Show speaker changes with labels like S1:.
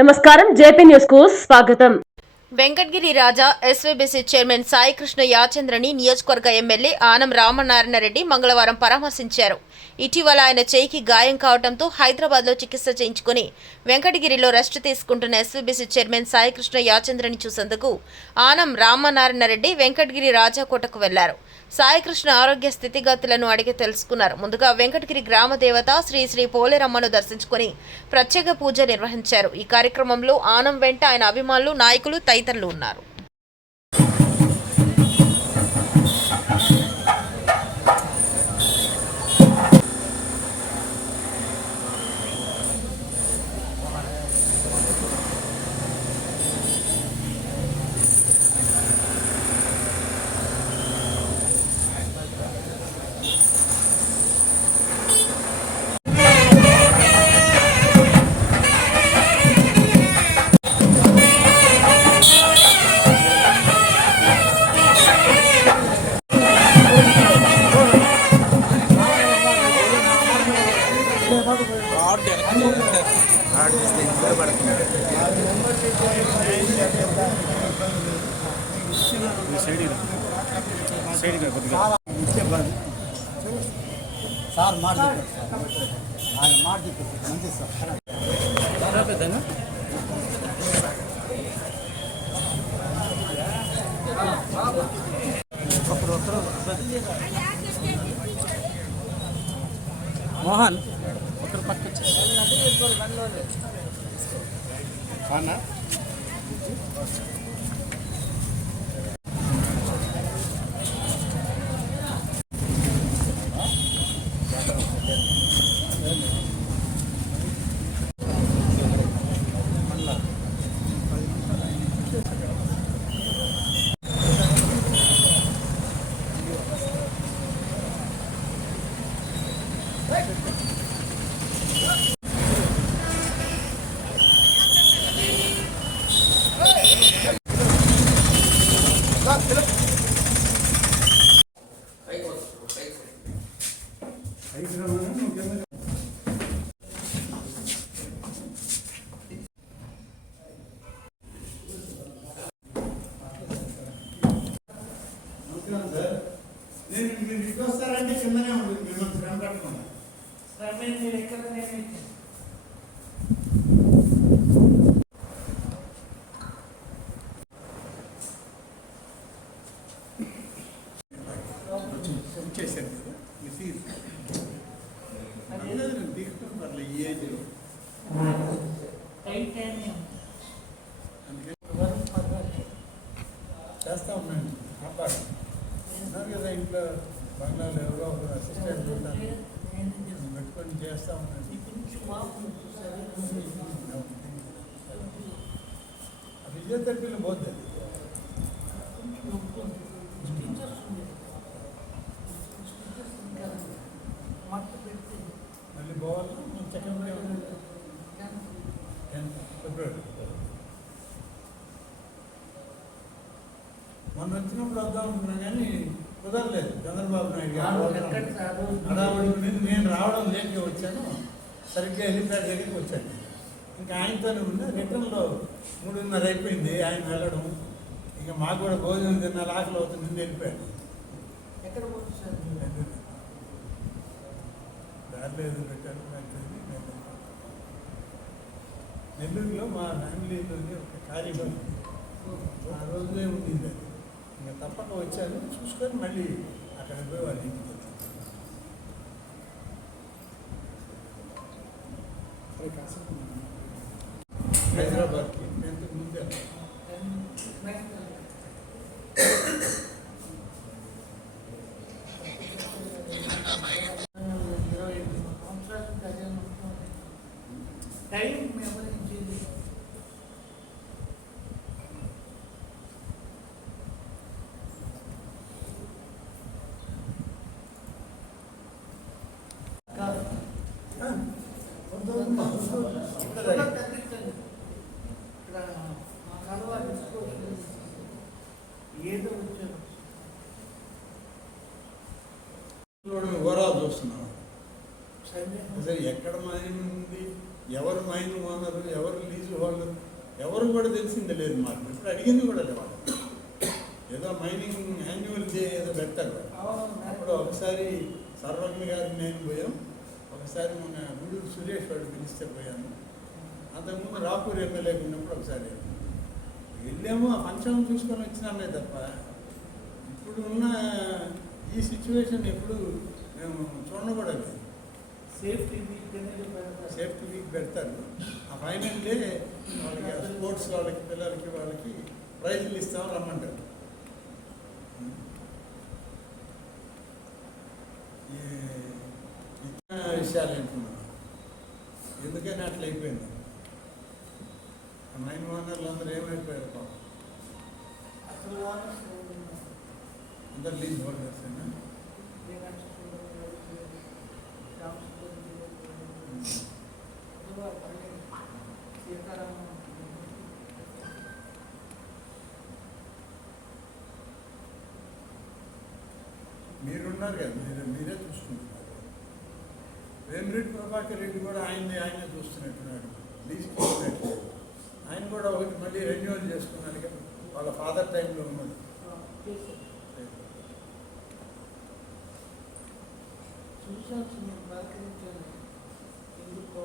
S1: నమస్కారం జేపీ న్యూస్కు స్వాగతం.
S2: వెంకటగిరి రాజా ఎస్వీబీసీ చైర్మన్ సాయికృష్ణ యాచంద్రని నియోజకవర్గ ఎమ్మెల్యే ఆనం రామనారాయణ రెడ్డి మంగళవారం పరామర్శించారు. ఇటీవల ఆయన చేయికి గాయం కావడంతో హైదరాబాద్లో చికిత్స చేయించుకుని వెంకటగిరిలో రెస్ట్ తీసుకుంటున్న ఎస్వీబీసీ చైర్మన్ సాయికృష్ణ యాచంద్రని చూసేందుకు ఆనం రామనారాయణ రెడ్డి వెంకటగిరి రాజా కోటకు వెళ్ళారు. సాయికృష్ణ ఆరోగ్య స్థితిగతులను అడిగి తెలుసుకున్నారు. ముందుగా వెంకటగిరి గ్రామ దేవత శ్రీ శ్రీ పోలేరమ్మను దర్శించుకుని ప్రత్యేక పూజ నిర్వహించారు. ఈ కార్యక్రమంలో ఆనం వెంట ఆయన అభిమానులు నాయకులు తదితరులు ఉన్నారు.
S3: సార్ మాట ఆయన మాట మంచిది సార్ మోహన్ ఒకరు పక్క నేను మీరు ఇంటికి వస్తారంటే కిందనే ఉంటుంది మిమ్మల్ని శ్రమ పెట్టకుండా. చేశాను చేస్తా ఉన్నాను అబ్బాయి ఉన్నారు కదా ఇంట్లో బంగ్లాలో ఎవరో ఒక అసిస్టెంట్ ఉంటారు పెట్టుకొని చేస్తా ఉన్నాను ఫిజియోథెరపీలో పోతుంది మళ్ళీ పోవాలి సెకండ్ ఫిబ్రవరి మొన్న వచ్చినప్పుడు వద్దాం అనుకున్నా కానీ కుదరలేదు. చంద్రబాబు నాయుడు గారు హడావుడి నేను రావడం లేట్గా వచ్చాను. సరిగ్గా హెలిప్యాడ్ దగ్గరికి వచ్చాను. ఇంకా ఆయనతోనే ఉన్నా రిటర్న్లో మూడున్నర అయిపోయింది. ఆయన వెళ్ళడం. ఇంకా మాకు కూడా భోజనం తిన్నారు ఆకలి అవుతుంది ముందు వెళ్ళిపోయాడు దారిలో ఏదో. నేను నెల్లూరులో మా ఫ్యామిలీలోని ఒక కార్యక్రమం. ఆ రోజులే ఉండింది అది. ఇంకా తప్పక వచ్చాను చూసుకొని మళ్ళీ అక్కడ పోయి వాళ్ళ ఇంటికి వచ్చాను హైదరాబాద్కి ఎంత ముందే?
S4: టైం వ్యవహరించింది కాదు
S3: ఆ, కొంతమంది
S4: ఇక్కడ తగ్గించండి ఇక్కడ మా కలవా తీసుకోవచ్చు ఏదో వచ్చారు
S3: చూస్తున్నాం అసలు ఎక్కడ మైన్ ఉంది ఎవరు మైన్ ఓనరు ఎవరు లీజు హోల్డర్ ఎవరు కూడా తెలిసింది లేదు మాకు ఇప్పుడు అడిగింది కూడా లేదు ఏదో మైనింగ్ యాన్యువల్ డే ఏదో పెడతారు అప్పుడు ఒకసారి సర్వజ్ఞ గారు నేను పోయాం ఒకసారి మన గూడూరు సురేష్ వాడు పిలిస్తే పోయాను అంతకుముందు రాపూర్ ఎమ్మెల్యే ఉన్నప్పుడు ఒకసారి. వెళ్ళాము ఆ ఫంక్షన్ చూసుకొని వచ్చినామే తప్ప ఇప్పుడు ఉన్న ఈ సిచ్యువేషన్ ఎప్పుడు మేము చూడకూడదు
S4: సేఫ్టీ వీక్.
S3: సేఫ్టీ వీక్ పెడతారు ఆ ఫైనల్ డే వాళ్ళకి స్పోర్ట్స్ వాళ్ళకి పిల్లలకి వాళ్ళకి ప్రైజులు ఇస్తాం రమ్మంటారు ఈ చేశారు అంటున్నాను ఎందుకని అట్లా అయిపోయింది? నైన్ ఓనర్లు అందరూ ఏమైపోయారు పాపం? అందరు లీజ్ హోల్డర్స్ మీరున్నారు కదా మీరే మీరే చూసుకుంటారు వేమిరెడ్డి ప్రభాకర్ రెడ్డి కూడా ఆయన్ని ఆయన చూస్తున్నట్టున్నాడు. తీసుకున్నట్టు ఆయన కూడా ఒకటి మళ్ళీ రెన్యువల్ చేసుకున్నాను కదా వాళ్ళ ఫాదర్ టైంలో ఉన్నాడు.
S4: ఎందుకు